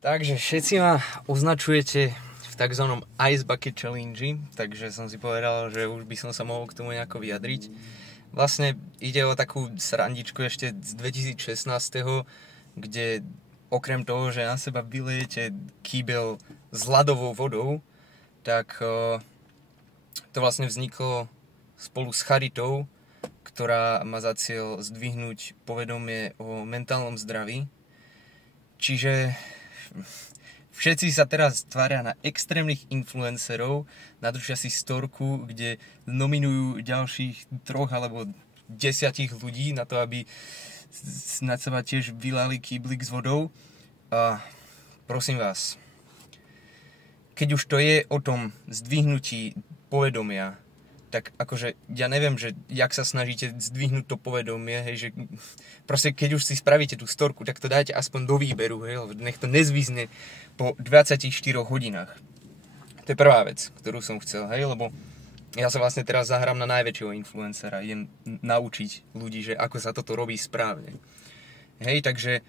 Takže všetci ma označujete v tzv. Ice Bucket Challenge, takže som si povedal, že už by som sa mohol k tomu nejako vyjadriť. Vlastne ide o takú srandičku ešte z 2016, kde okrem toho, že na seba vylejete kýbel s ľadovou vodou, tak to vlastne vzniklo spolu s charitou, ktorá má za cieľ zdvihnúť povedomie o mentálnom zdraví. Čiže všetci sa teraz tvária na extrémnych influencerov, natočia si storku, kde nominujú ďalších 3 alebo 10 ľudí na to, aby na seba tiež vylali kýblik s vodou. A prosím vás, keď už to je o tom zdvihnutí povedomia, tak akože ja neviem, že jak sa snažíte zdvihnúť to povedomie, hej, že proste keď už si spravíte tú storku, tak to dajte aspoň do výberu, hej, nech to nezvizne po 24 hodinách. To je prvá vec, ktorú som chcel, hej, lebo ja sa vlastne teraz zahrám na najväčšieho influencera, idem naučiť ľudí, že ako sa toto robí správne. Hej, takže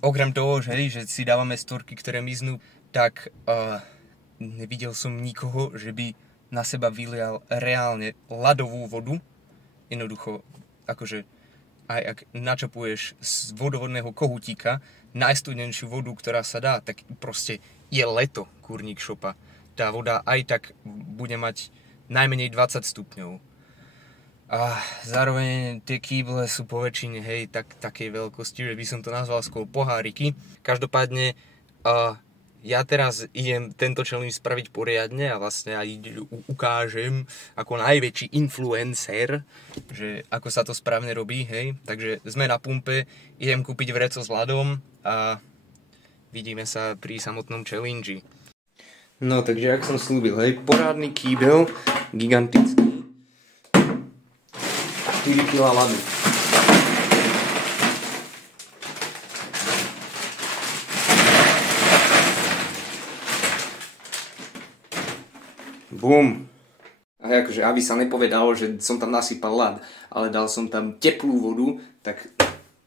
okrem toho, že si dávame storky, ktoré miznú, tak nevidel som nikoho, že by na seba vylial reálne ľadovú vodu. Jednoducho, akože aj ak načapuješ z vodovodného kohútika najstudenšiu vodu, ktorá sa dá, tak proste je leto, kurník šopa. Tá voda aj tak bude mať najmenej 20 stupňov. A zároveň tie kýble sú po väčšine, hej, takej veľkosti, že by som to nazval skôr poháriky. Každopádne ja teraz idem tento challenge spraviť poriadne a vlastne aj ukážem ako najväčší influencer, že ako sa to správne robí, hej. Takže sme na pumpe, idem kúpiť vreco s ľadom a vidíme sa pri samotnom challenge. No takže, jak som slúbil, hej, porádny kýbel, gigantický, 4 kg ľadu. Bum. A akože, aby sa nepovedalo, že som tam nasypal ľad, ale dal som tam teplú vodu, tak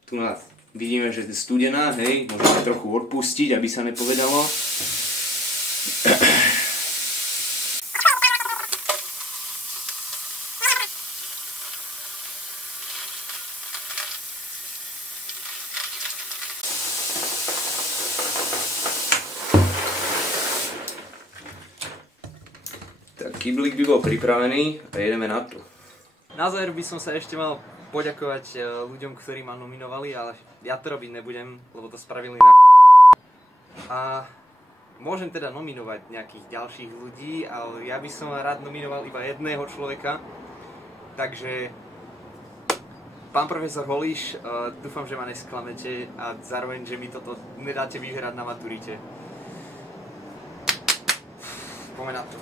tu nás vidíme, že je studená, hej, môžeme trochu odpustiť, aby sa nepovedalo. Kýblik by bol pripravený a jedeme na to. Na záver by som sa ešte mal poďakovať ľuďom, ktorí ma nominovali, ale ja to robiť nebudem, lebo to spravili na a môžem teda nominovať nejakých ďalších ľudí, ale ja by som rád nominoval iba jedného človeka. Takže pán profesor Holíš, dúfam, že ma nesklamete a zároveň, že mi toto nedáte vyhrať na maturite. Poďme na to.